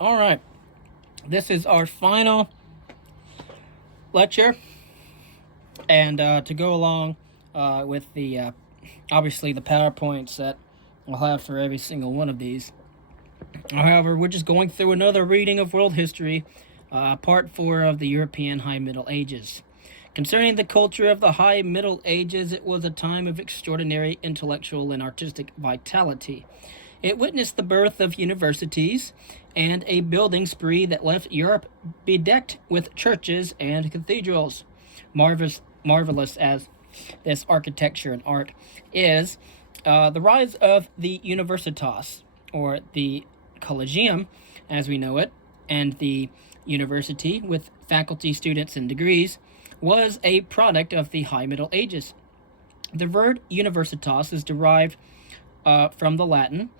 All right, this is our final lecture, and to go along with the obviously the PowerPoints that I'll have for every single one of these. However, we're just going through another reading of world history, part 4 of the European High Middle Ages. Concerning the culture of the High Middle Ages, it was a time of extraordinary intellectual and artistic vitality. It witnessed the birth of universities and a building spree that left Europe bedecked with churches and cathedrals. Marvelous as this architecture and art is, the rise of the Universitas, or the Collegium as we know it, and the university with faculty, students, and degrees, was a product of the High Middle Ages. The word universitas is derived from the Latin,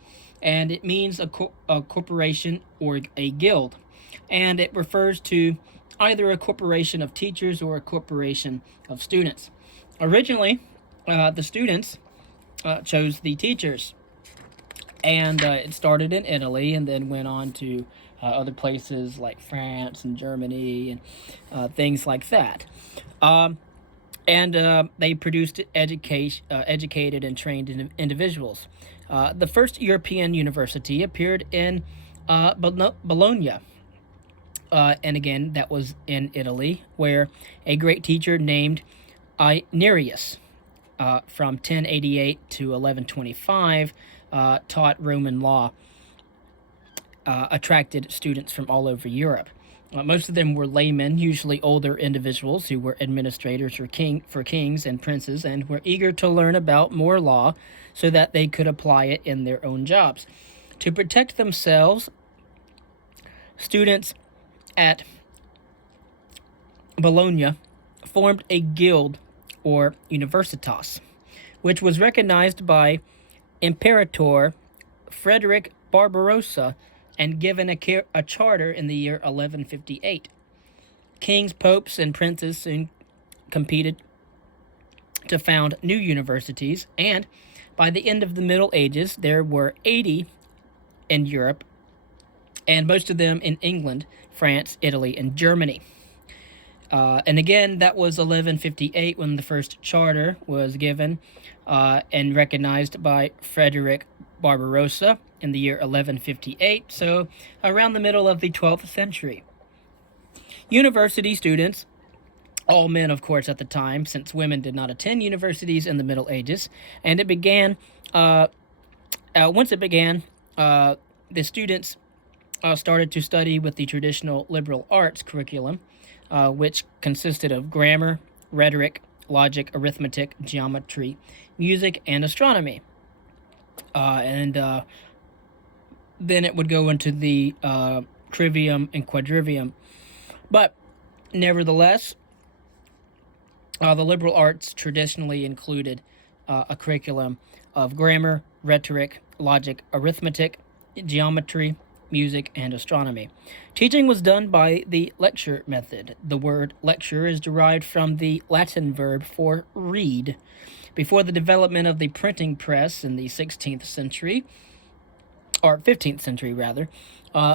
and it means a corporation or a guild, and it refers to either a corporation of teachers or a corporation of students. Originally, the students chose the teachers, and it started in Italy and then went on to other places like France and Germany and things like that. And they produced educated and trained individuals. The first European university appeared in Bologna, and again, that was in Italy, where a great teacher named Nereus, from 1088 to 1125, taught Roman law, attracted students from all over Europe. Most of them were laymen, usually older individuals who were administrators for kings and princes, and were eager to learn about more law so that they could apply it in their own jobs. To protect themselves, students at Bologna formed a guild, or universitas, which was recognized by Imperator Frederick Barbarossa and given a charter in the year 1158. Kings, popes, and princes soon competed to found new universities, and by the end of the Middle Ages, there were 80 in Europe, and most of them in England, France, Italy, and Germany. And again, that was 1158 when the first charter was given and recognized by Frederick Barbarossa in the year 1158, so around the middle of the 12th century. University students, all men of course at the time, since women did not attend universities in the Middle Ages, and it began, once it began, the students started to study with the traditional liberal arts curriculum, which consisted of grammar, rhetoric, logic, arithmetic, geometry, music, and astronomy. And then it would go into the trivium and quadrivium. But nevertheless, the liberal arts traditionally included a curriculum of grammar, rhetoric, logic, arithmetic, geometry, music, and astronomy. Teaching was done by the lecture method. The word lecture is derived from the Latin verb for read. Before the development of the printing press in the 16th century, or 15th century rather,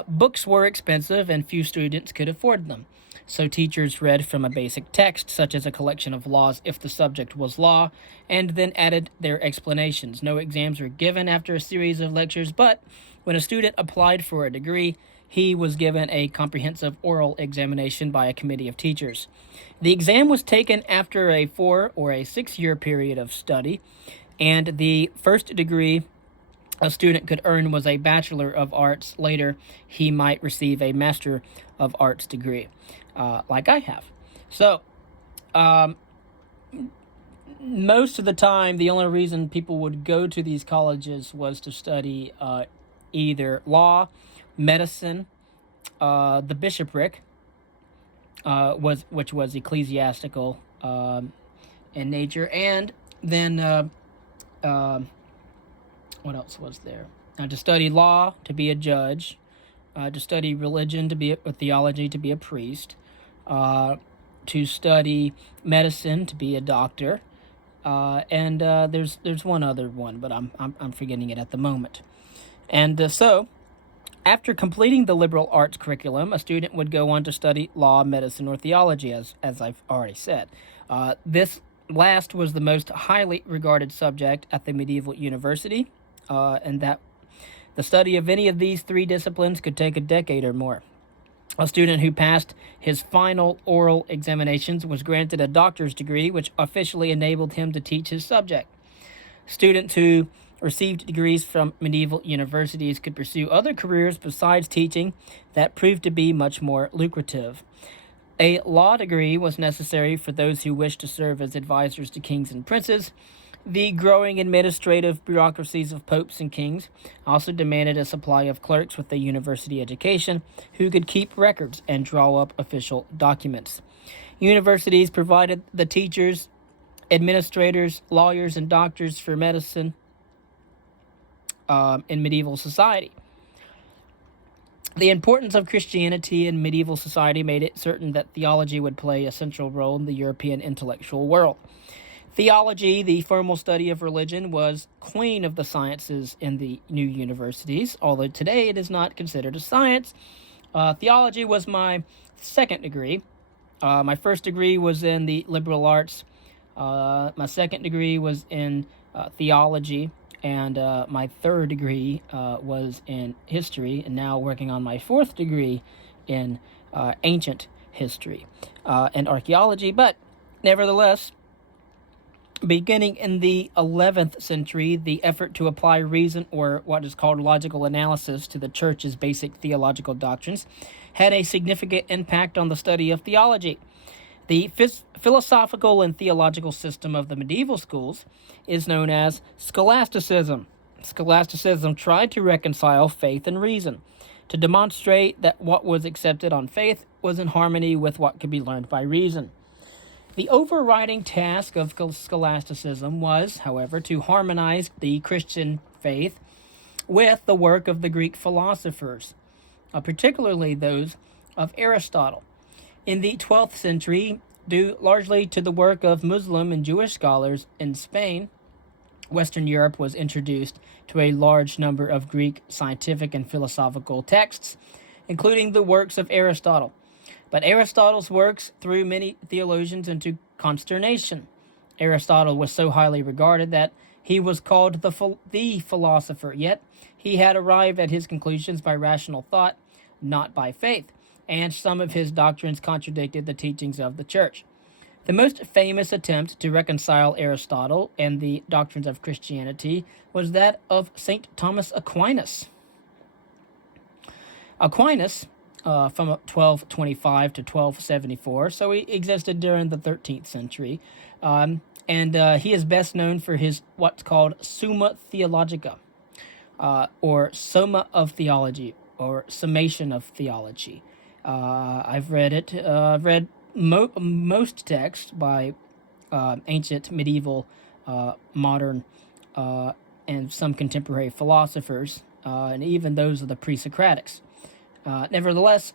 books were expensive and few students could afford them. So teachers read from a basic text, such as a collection of laws if the subject was law, and then added their explanations. No exams were given after a series of lectures, but when a student applied for a degree, he was given a comprehensive oral examination by a committee of teachers. The exam was taken after a 4 or a 6 year period of study, and the first degree a student could earn was a Bachelor of Arts. Later, he might receive a Master of Arts degree, like I have. So, most of the time, the only reason people would go to these colleges was to study either law, medicine, the bishopric, which was ecclesiastical in nature, and then what else was there? To study law, to be a judge, to study religion, to be a theology, to be a priest, to study medicine, to be a doctor, and there's one other one, but I'm forgetting it at the moment. And so After completing the liberal arts curriculum, a student would go on to study law, medicine, or theology, as I've already said. This last was the most highly regarded subject at the medieval university, and that the study of any of these three disciplines could take a decade or more. A student who passed his final oral examinations was granted a doctor's degree, which officially enabled him to teach his subject. Students who received degrees from medieval universities could pursue other careers besides teaching that proved to be much more lucrative. A law degree was necessary for those who wished to serve as advisors to kings and princes. The growing administrative bureaucracies of popes and kings also demanded a supply of clerks with a university education who could keep records and draw up official documents. Universities provided the teachers, administrators, lawyers, and doctors for medicine in medieval society. The importance of Christianity in medieval society made it certain that theology would play a central role in the European intellectual world. Theology, the formal study of religion, was queen of the sciences in the new universities, although today it is not considered a science. Theology was my second degree. My first degree was in the liberal arts. My second degree was in theology, and my third degree was in history, and now working on my fourth degree in ancient history and archaeology. But nevertheless, beginning in the 11th century, the effort to apply reason, or what is called logical analysis, to the church's basic theological doctrines had a significant impact on the study of theology. The philosophical and theological system of the medieval schools is known as scholasticism. Scholasticism tried to reconcile faith and reason, to demonstrate that what was accepted on faith was in harmony with what could be learned by reason. The overriding task of scholasticism was, however, to harmonize the Christian faith with the work of the Greek philosophers, particularly those of Aristotle. In the 12th century, due largely to the work of Muslim and Jewish scholars in Spain, Western Europe was introduced to a large number of Greek scientific and philosophical texts, including the works of Aristotle. But Aristotle's works threw many theologians into consternation. Aristotle was so highly regarded that he was called the philosopher, yet he had arrived at his conclusions by rational thought, not by faith, and some of his doctrines contradicted the teachings of the church. The most famous attempt to reconcile Aristotle and the doctrines of Christianity was that of St. Thomas Aquinas. Aquinas, from 1225 to 1274, so he existed during the 13th century, and he is best known for his what's called Summa Theologica, or Summa of Theology, or Summation of Theology. I've read it. I've read most texts by ancient, medieval, modern, and some contemporary philosophers, and even those of the pre-Socratics. Nevertheless,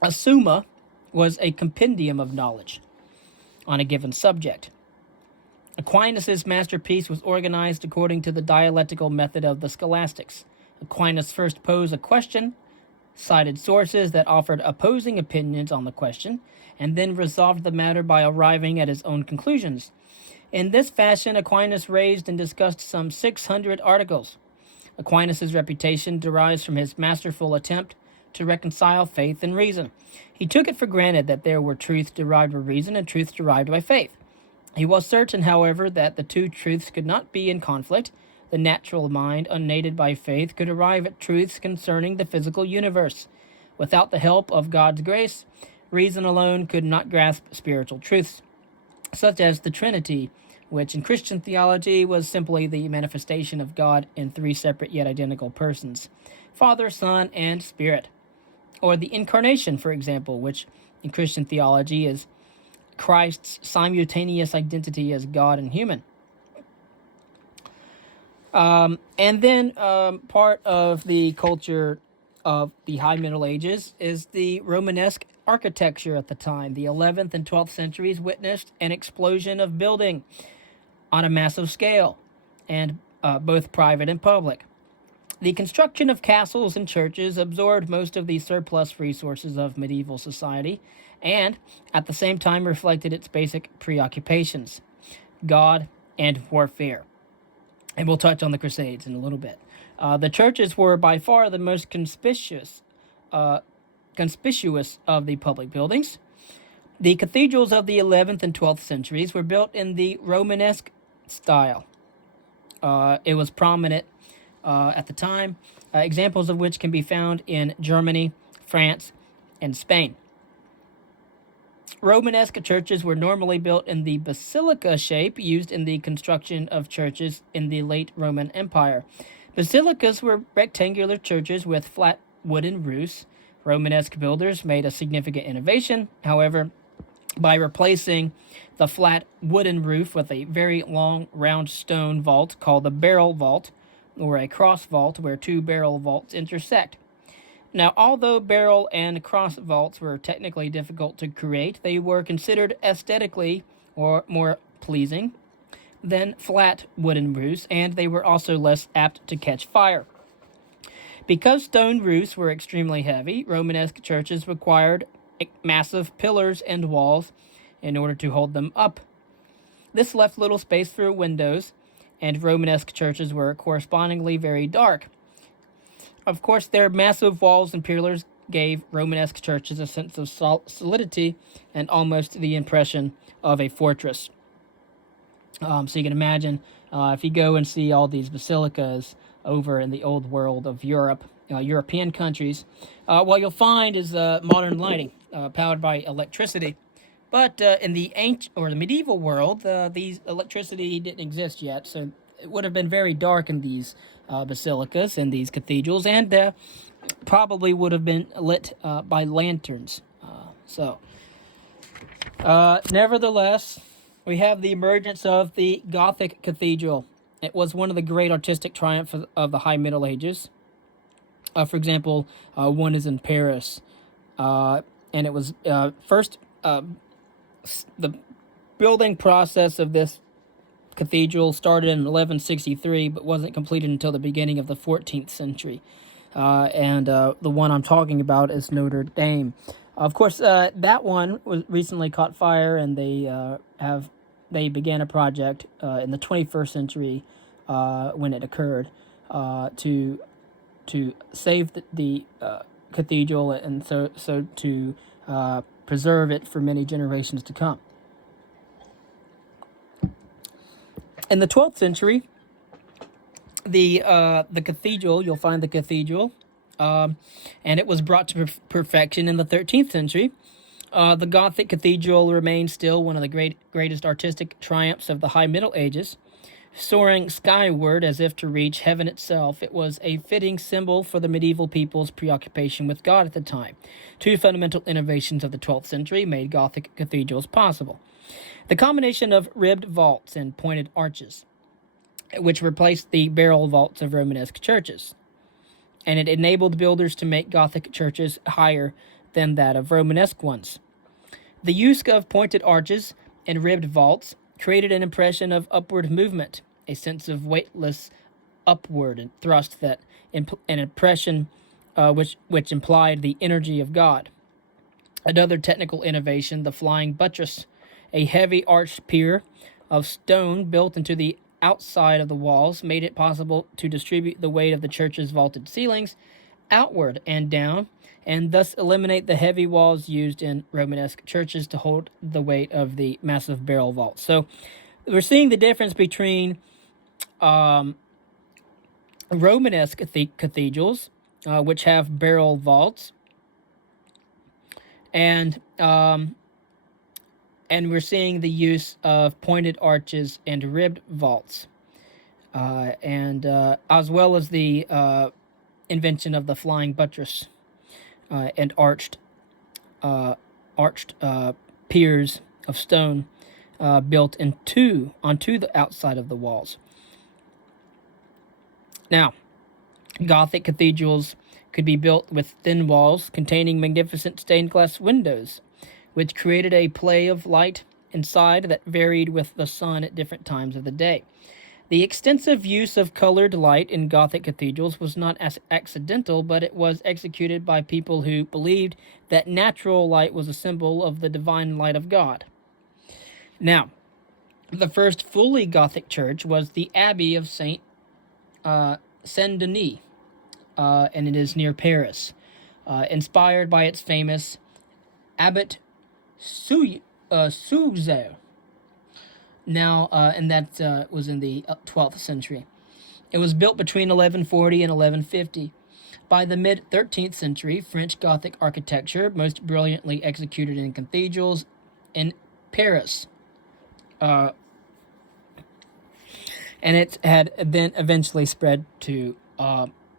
a summa was a compendium of knowledge on a given subject. Aquinas' masterpiece was organized according to the dialectical method of the scholastics. Aquinas first posed a question, cited sources that offered opposing opinions on the question, and then resolved the matter by arriving at his own conclusions. In this fashion, Aquinas raised and discussed some 600 articles. Aquinas' reputation derives from his masterful attempt to reconcile faith and reason. He took it for granted that there were truths derived by reason and truths derived by faith. He was certain, however, that the two truths could not be in conflict. The natural mind, unaided by faith, could arrive at truths concerning the physical universe. Without the help of God's grace, reason alone could not grasp spiritual truths, such as the Trinity, which in Christian theology was simply the manifestation of God in three separate yet identical persons, Father, Son, and Spirit. Or the Incarnation, for example, which in Christian theology is Christ's simultaneous identity as God and human. And then part of the culture of the High Middle Ages is the Romanesque architecture at the time. The 11th and 12th centuries witnessed an explosion of building on a massive scale, and both private and public. The construction of castles and churches absorbed most of the surplus resources of medieval society and, at the same time, reflected its basic preoccupations: God and warfare. And we'll touch on the Crusades in a little bit. The churches were by far the most conspicuous of the public buildings. The cathedrals of the 11th and 12th centuries were built in the Romanesque style. It was prominent at the time, examples of which can be found in Germany, France, and Spain. Romanesque churches were normally built in the basilica shape used in the construction of churches in the late Roman Empire. Basilicas were rectangular churches with flat wooden roofs. Romanesque builders made a significant innovation, however, by replacing the flat wooden roof with a very long round stone vault called the barrel vault, or a cross vault where two barrel vaults intersect. Now, although barrel and cross vaults were technically difficult to create, they were considered aesthetically or more pleasing than flat wooden roofs, and they were also less apt to catch fire. Because stone roofs were extremely heavy, Romanesque churches required massive pillars and walls in order to hold them up. This left little space for windows, and Romanesque churches were correspondingly very dark. Of course, their massive walls and pillars gave Romanesque churches a sense of solidity and almost the impression of a fortress. So you can imagine if you go and see all these basilicas over in the old world of Europe, European countries, what you'll find is modern lighting powered by electricity. But in the ancient or the medieval world, these electricity didn't exist yet, so it would have been very dark in these basilicas and these cathedrals, and probably would have been lit by lanterns. Nevertheless, we have the emergence of the Gothic cathedral. It was one of the great artistic triumphs of the High Middle Ages. For example, one is in Paris, and it was first the building process of this cathedral started in 1163, but wasn't completed until the beginning of the 14th century. And the one I'm talking about is Notre Dame. Of course, that one was recently caught fire, and they began a project in the 21st century when it occurred to save the cathedral, and so to preserve it for many generations to come. In the 12th century, the cathedral, you'll find the cathedral, and it was brought to perfection in the 13th century. The Gothic cathedral remains still one of the greatest artistic triumphs of the High Middle Ages. Soaring skyward as if to reach heaven itself, it was a fitting symbol for the medieval people's preoccupation with God at the time. Two fundamental innovations of the 12th century made Gothic cathedrals possible: the combination of ribbed vaults and pointed arches, which replaced the barrel vaults of Romanesque churches, and it enabled builders to make Gothic churches higher than that of Romanesque ones. The use of pointed arches and ribbed vaults created an impression of upward movement, a sense of weightless upward thrust, that an impression which implied the energy of God. Another technical innovation, the flying buttress, a heavy arched pier of stone built into the outside of the walls, made it possible to distribute the weight of the church's vaulted ceilings outward and down, and thus eliminate the heavy walls used in Romanesque churches to hold the weight of the massive barrel vaults. So we're seeing the difference between Romanesque cathedrals, which have barrel vaults, and we're seeing the use of pointed arches and ribbed vaults, and as well as the invention of the flying buttress and arched piers of stone built onto the outside of the walls. Now, Gothic cathedrals could be built with thin walls containing magnificent stained glass windows, which created a play of light inside that varied with the sun at different times of the day. The extensive use of colored light in Gothic cathedrals was not as accidental, but it was executed by people who believed that natural light was a symbol of the divine light of God. Now, the first fully Gothic church was the Abbey of Saint Denis, and it is near Paris, inspired by its famous Abbot Suger. Now, and that was in the 12th century. It was built between 1140 and 1150. By the mid 13th century, French Gothic architecture, most brilliantly executed in cathedrals in Paris, and it had then eventually spread to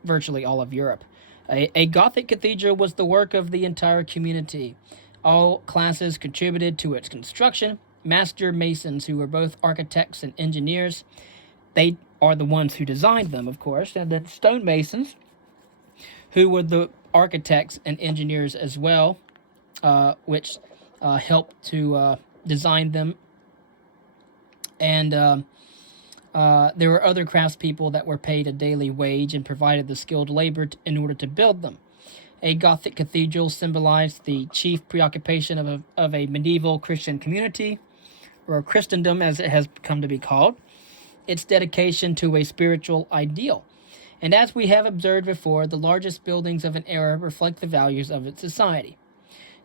virtually all of Europe. A Gothic cathedral was the work of the entire community. All classes contributed to its construction. Master masons, who were both architects and engineers, they are the ones who designed them, of course, and then stonemasons, who were the architects and engineers as well, which helped to design them. And there were other craftspeople that were paid a daily wage and provided the skilled labor in order to build them. A Gothic cathedral symbolized the chief preoccupation of a medieval Christian community, or Christendom as it has come to be called, its dedication to a spiritual ideal. And as we have observed before, the largest buildings of an era reflect the values of its society.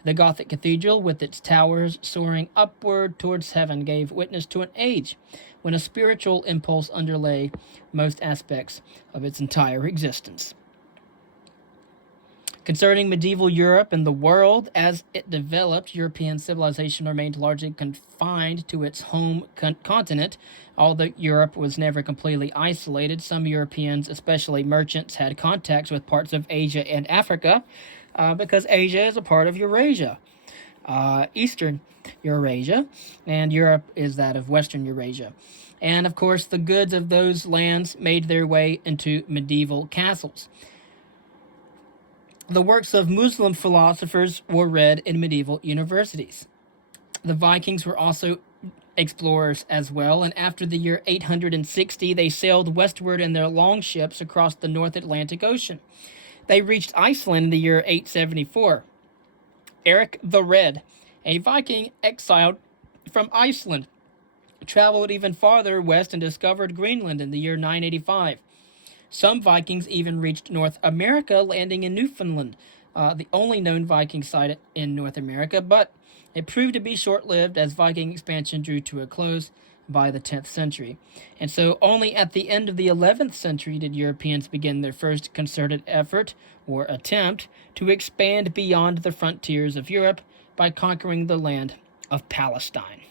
The Gothic cathedral, with its towers soaring upward towards heaven, gave witness to an age when a spiritual impulse underlay most aspects of its entire existence. Concerning medieval Europe and the world as it developed, European civilization remained largely confined to its home continent. Although Europe was never completely isolated, some Europeans, especially merchants, had contacts with parts of Asia and Africa, because Asia is a part of Eurasia, Eastern Eurasia, and Europe is that of Western Eurasia. And of course, the goods of those lands made their way into medieval castles. The works of Muslim philosophers were read in medieval universities. The Vikings were also explorers as well, and after the year 860, they sailed westward in their longships across the North Atlantic Ocean. They reached Iceland in the year 874. Eric the Red, a Viking exiled from Iceland, traveled even farther west and discovered Greenland in the year 985. Some Vikings even reached North America, landing in Newfoundland, the only known Viking site in North America, but it proved to be short-lived as Viking expansion drew to a close by the 10th century. And so only at the end of the 11th century did Europeans begin their first concerted effort, or attempt, to expand beyond the frontiers of Europe by conquering the land of Palestine.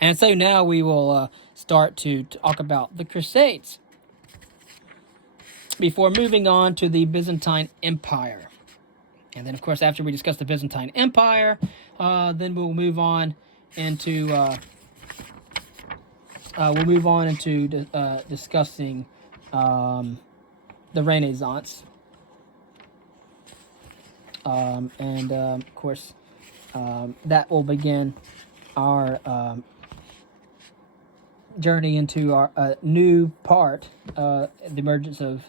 And so now we will start to talk about the Crusades, before moving on to the Byzantine Empire. And then, of course, after we discuss the Byzantine Empire, then we'll move on into discussing the Renaissance, and of course, that will begin our journey into our new part, the emergence of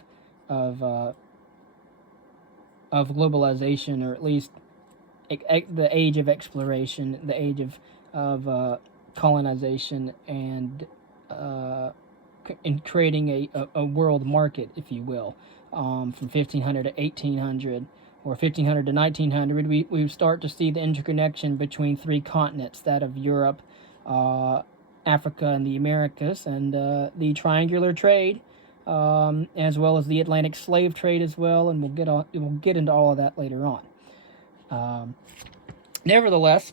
globalization, or at least the age of exploration, the age of colonization, and in creating a world market, if you will, from 1500 to 1800, or 1500 to 1900. We start to see the interconnection between three continents, that of Europe, Africa, and the Americas, and the triangular trade, as well as the Atlantic slave trade as well, and we'll get into all of that later on. Nevertheless,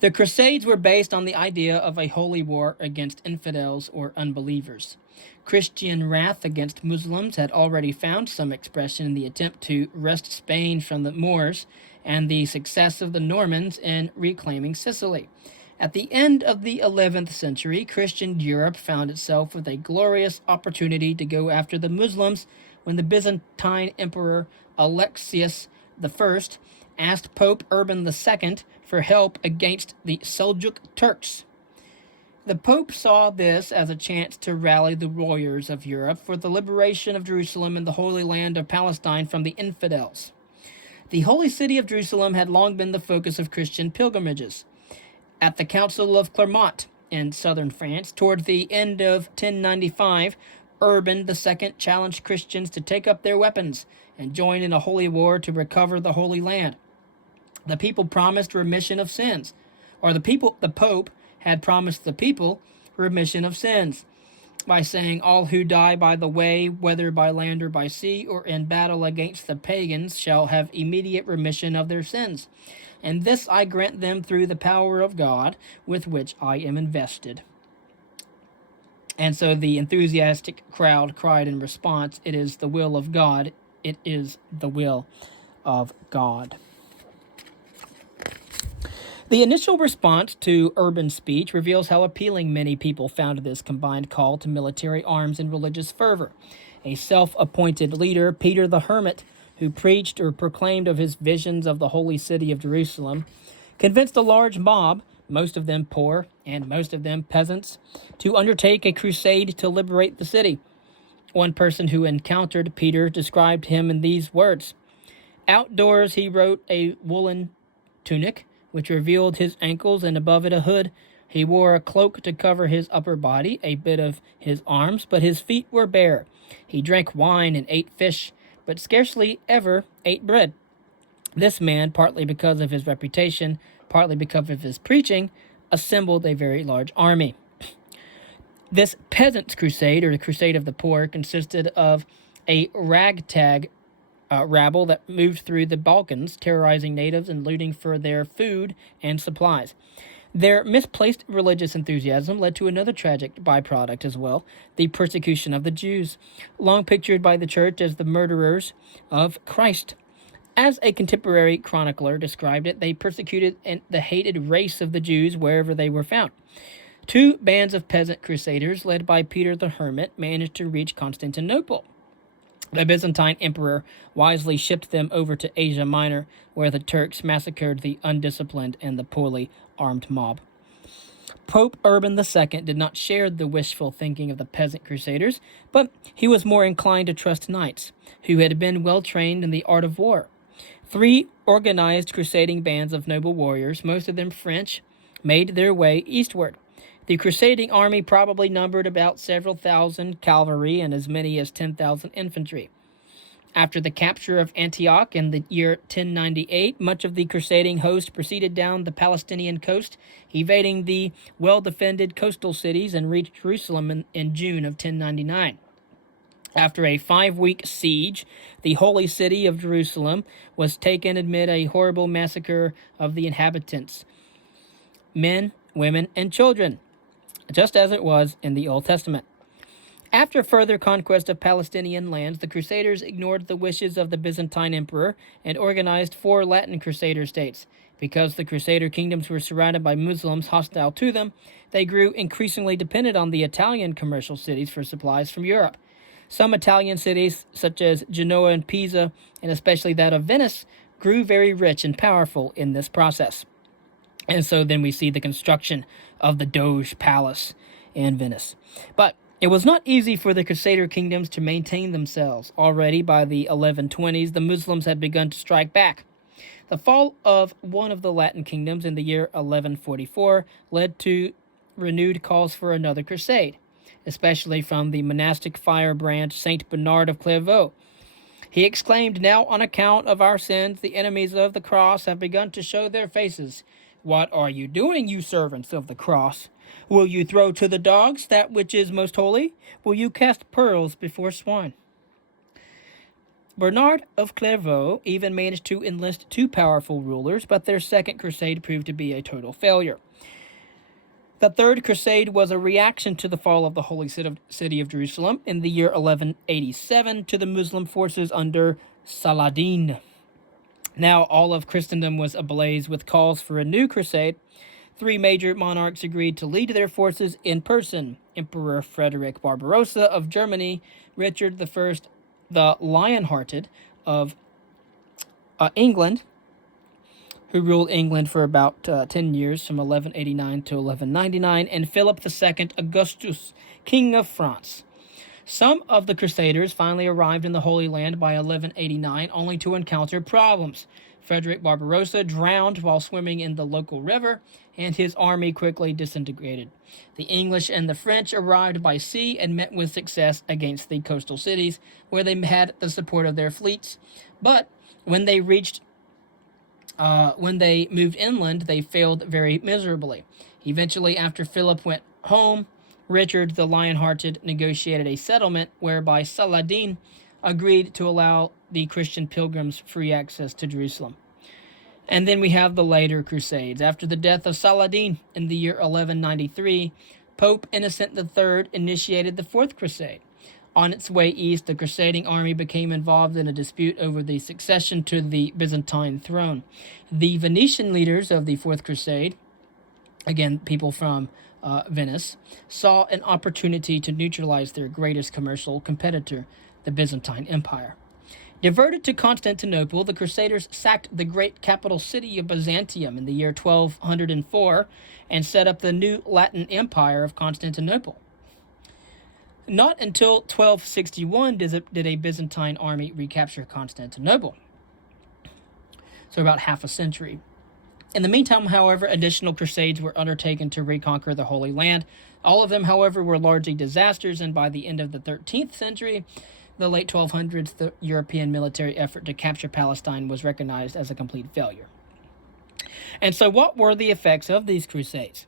the Crusades were based on the idea of a holy war against infidels or unbelievers. Christian wrath against Muslims had already found some expression in the attempt to wrest Spain from the Moors and the success of the Normans in reclaiming Sicily. At the end of the 11th century, Christian Europe found itself with a glorious opportunity to go after the Muslims when the Byzantine Emperor Alexius I asked Pope Urban II for help against the Seljuk Turks. The Pope saw this as a chance to rally the warriors of Europe for the liberation of Jerusalem and the Holy Land of Palestine from the infidels. The holy city of Jerusalem had long been the focus of Christian pilgrimages. At the Council of Clermont in southern France, towards the end of 1095, Urban II challenged Christians to take up their weapons and join in a holy war to recover the Holy Land. The people promised remission of sins, or the Pope had promised the people remission of sins by saying, "All who die by the way, whether by land or by sea, or in battle against the pagans, shall have immediate remission of their sins. And this I grant them through the power of God, with which I am invested." And so the enthusiastic crowd cried in response, "It is the will of God. It is the will of God." The initial response to Urban's speech reveals how appealing many people found this combined call to military arms and religious fervor. A self-appointed leader, Peter the Hermit, who preached or proclaimed of his visions of the holy city of Jerusalem, convinced a large mob, most of them poor and most of them peasants, to undertake a crusade to liberate the city. One person who encountered Peter described him in these words: "Outdoors he wrote a woolen tunic, which revealed his ankles, and above it a hood. He wore a cloak to cover his upper body, a bit of his arms, but his feet were bare. He drank wine and ate fish, but scarcely ever ate bread." This man, partly because of his reputation, partly because of his preaching, assembled a very large army. This peasants' crusade, or the Crusade of the Poor, consisted of a ragtag rabble that moved through the Balkans, terrorizing natives and looting for their food and supplies. Their misplaced religious enthusiasm led to another tragic byproduct as well: the persecution of the Jews, long pictured by the church as the murderers of Christ. As a contemporary chronicler described it, they persecuted the hated race of the Jews wherever they were found. Two bands of peasant crusaders, led by Peter the Hermit, managed to reach Constantinople. The Byzantine emperor wisely shipped them over to Asia Minor, where the Turks massacred the undisciplined and the poorly armed mob. Pope Urban II did not share the wishful thinking of the peasant crusaders, but he was more inclined to trust knights, who had been well trained in the art of war. 3 organized crusading bands of noble warriors, most of them French, made their way eastward. The crusading army probably numbered about several thousand cavalry and as many as 10,000 infantry. After the capture of Antioch in the year 1098, much of the crusading host proceeded down the Palestinian coast, evading the well-defended coastal cities, and reached Jerusalem in June of 1099. After a 5-week siege, the holy city of Jerusalem was taken amid a horrible massacre of the inhabitants, men, women, and children, just as it was in the Old Testament. After further conquest of Palestinian lands, the Crusaders ignored the wishes of the Byzantine emperor and organized 4 Latin Crusader states. Because the Crusader kingdoms were surrounded by Muslims hostile to them, they grew increasingly dependent on the Italian commercial cities for supplies from Europe. Some Italian cities, such as Genoa and Pisa, and especially that of Venice, grew very rich and powerful in this process. And so then we see the construction of the Doge Palace in Venice. But it was not easy for the Crusader kingdoms to maintain themselves. Already by the 1120s, the Muslims had begun to strike back. The fall of one of the Latin kingdoms in the year 1144 led to renewed calls for another crusade, especially from the monastic firebrand Saint Bernard of Clairvaux. He exclaimed, "Now on account of our sins, the enemies of the cross have begun to show their faces. What are you doing, you servants of the cross? Will you throw to the dogs that which is most holy? Will you cast pearls before swine?" Bernard of Clairvaux even managed to enlist 2 powerful rulers, but their second crusade proved to be a total failure. The Third Crusade was a reaction to the fall of the Holy City of Jerusalem in the year 1187 to the Muslim forces under Saladin. Now all of Christendom was ablaze with calls for a new crusade. 3 major monarchs agreed to lead their forces in person: Emperor Frederick Barbarossa of Germany, Richard I the Lion-Hearted of England, who ruled England for about 10 years, from 1189 to 1199, and Philip II Augustus, King of France. Some of the Crusaders finally arrived in the Holy Land by 1189, only to encounter problems. Frederick Barbarossa drowned while swimming in the local river, and his army quickly disintegrated. The English and the French arrived by sea and met with success against the coastal cities, where they had the support of their fleets. But when they moved inland, they failed very miserably. Eventually, after Philip went home, Richard the Lion-Hearted negotiated a settlement whereby Saladin agreed to allow the Christian pilgrims free access to Jerusalem. And then we have the later Crusades. After the death of Saladin in the year 1193, Pope Innocent III initiated the Fourth Crusade. On its way east, the crusading army became involved in a dispute over the succession to the Byzantine throne. The Venetian leaders of the Fourth Crusade, again, people from Venice, saw an opportunity to neutralize their greatest commercial competitor, the Byzantine Empire. Diverted to Constantinople, the Crusaders sacked the great capital city of Byzantium in the year 1204 and set up the new Latin Empire of Constantinople. Not until 1261 did a Byzantine army recapture Constantinople, so about half a century. In the meantime, however, additional crusades were undertaken to reconquer the Holy Land. All of them, however, were largely disasters, and by the end of the 13th century, the late 1200s, the European military effort to capture Palestine was recognized as a complete failure. And so what were the effects of these crusades?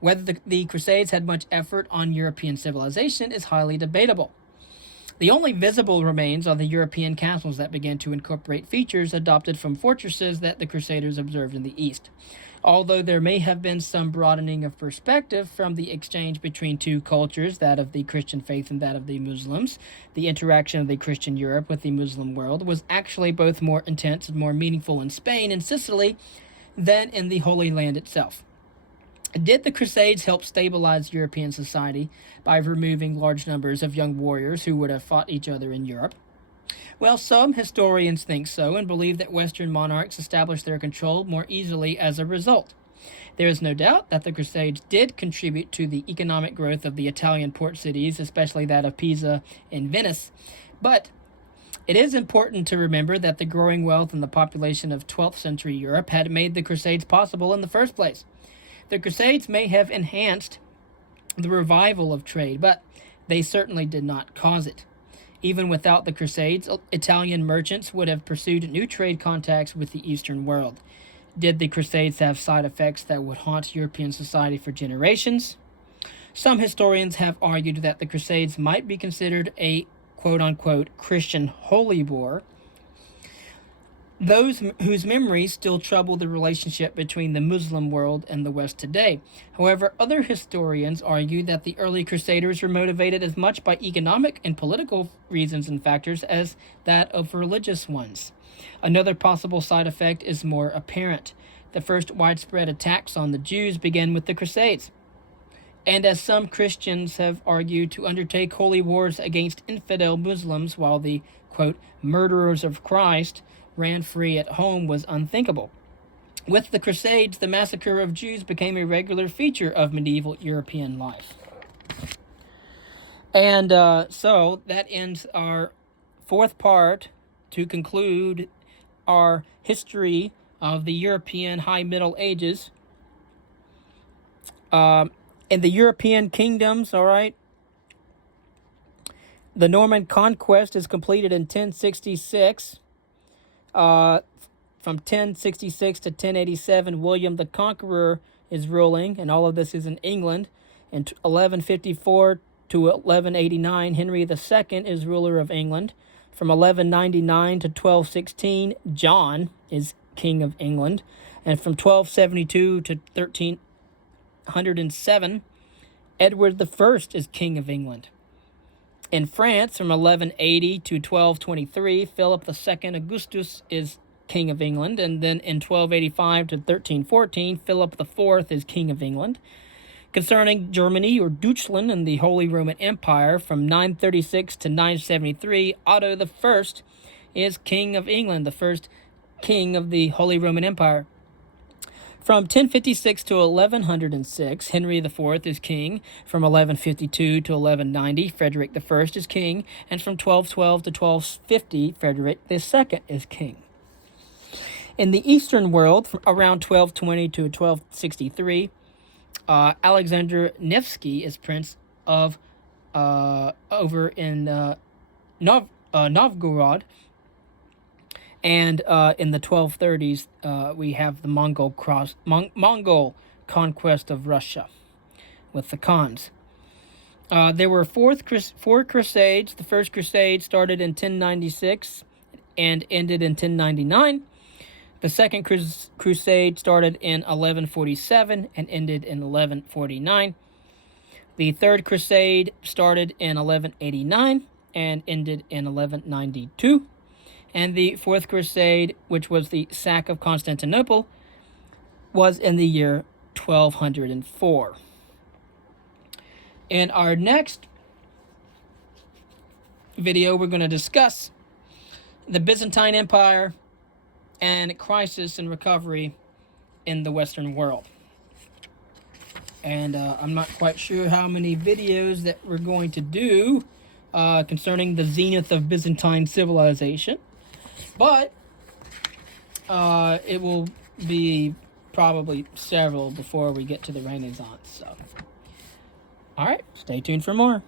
Whether the Crusades had much effort on European civilization is highly debatable. The only visible remains are the European castles that began to incorporate features adopted from fortresses that the Crusaders observed in the East. Although there may have been some broadening of perspective from the exchange between two cultures, that of the Christian faith and that of the Muslims, the interaction of the Christian Europe with the Muslim world was actually both more intense and more meaningful in Spain and Sicily than in the Holy Land itself. Did the Crusades help stabilize European society by removing large numbers of young warriors who would have fought each other in Europe? Well, some historians think so and believe that Western monarchs established their control more easily as a result. There is no doubt that the Crusades did contribute to the economic growth of the Italian port cities, especially that of Pisa and Venice, but it is important to remember that the growing wealth and the population of 12th century Europe had made the Crusades possible in the first place. The Crusades may have enhanced the revival of trade, but they certainly did not cause it. Even without the Crusades, Italian merchants would have pursued new trade contacts with the Eastern world. Did the Crusades have side effects that would haunt European society for generations? Some historians have argued that the Crusades might be considered a quote-unquote Christian holy war, those whose memories still trouble the relationship between the Muslim world and the West today. However, other historians argue that the early Crusaders were motivated as much by economic and political reasons and factors as that of religious ones. Another possible side effect is more apparent. The first widespread attacks on the Jews began with the Crusades, and as some Christians have argued, to undertake holy wars against infidel Muslims while the, quote, murderers of Christ ran free at home was unthinkable. With the Crusades, the massacre of Jews became a regular feature of medieval European life. And so that ends our fourth part to conclude our history of the European High Middle Ages. In the European kingdoms, all right, the Norman conquest is completed in 1066. From 1066 to 1087, William the Conqueror is ruling, and all of this is in England. In 1154 to 1189, Henry II is ruler of England. From 1199 to 1216, John is King of England. And from 1272 to 1307, Edward I is King of England. In France, from 1180 to 1223, Philip II Augustus is King of England. And then in 1285 to 1314, Philip IV is King of England. Concerning Germany, or Deutschland, and the Holy Roman Empire, from 936 to 973, Otto I is King of England, the first king of the Holy Roman Empire. From 1056 to 1106, Henry IV is king. From 1152 to 1190, Frederick I is king. And from 1212 to 1250, Frederick II is king. In the Eastern world, from around 1220 to 1263, Alexander Nevsky is prince of over in Novgorod. And in the 1230s, we have the Mongol conquest of Russia with the Khans. There were four crusades. The first crusade started in 1096 and ended in 1099. The second crusade started in 1147 and ended in 1149. The third crusade started in 1189 and ended in 1192. And the fourth crusade, which was the sack of Constantinople, was in the year 1204. In our next video, we're going to discuss the Byzantine Empire and crisis and recovery in the Western world. And I'm not quite sure how many videos that we're going to do concerning the zenith of Byzantine civilization. But it will be probably several before we get to the Renaissance. So, all right, stay tuned for more.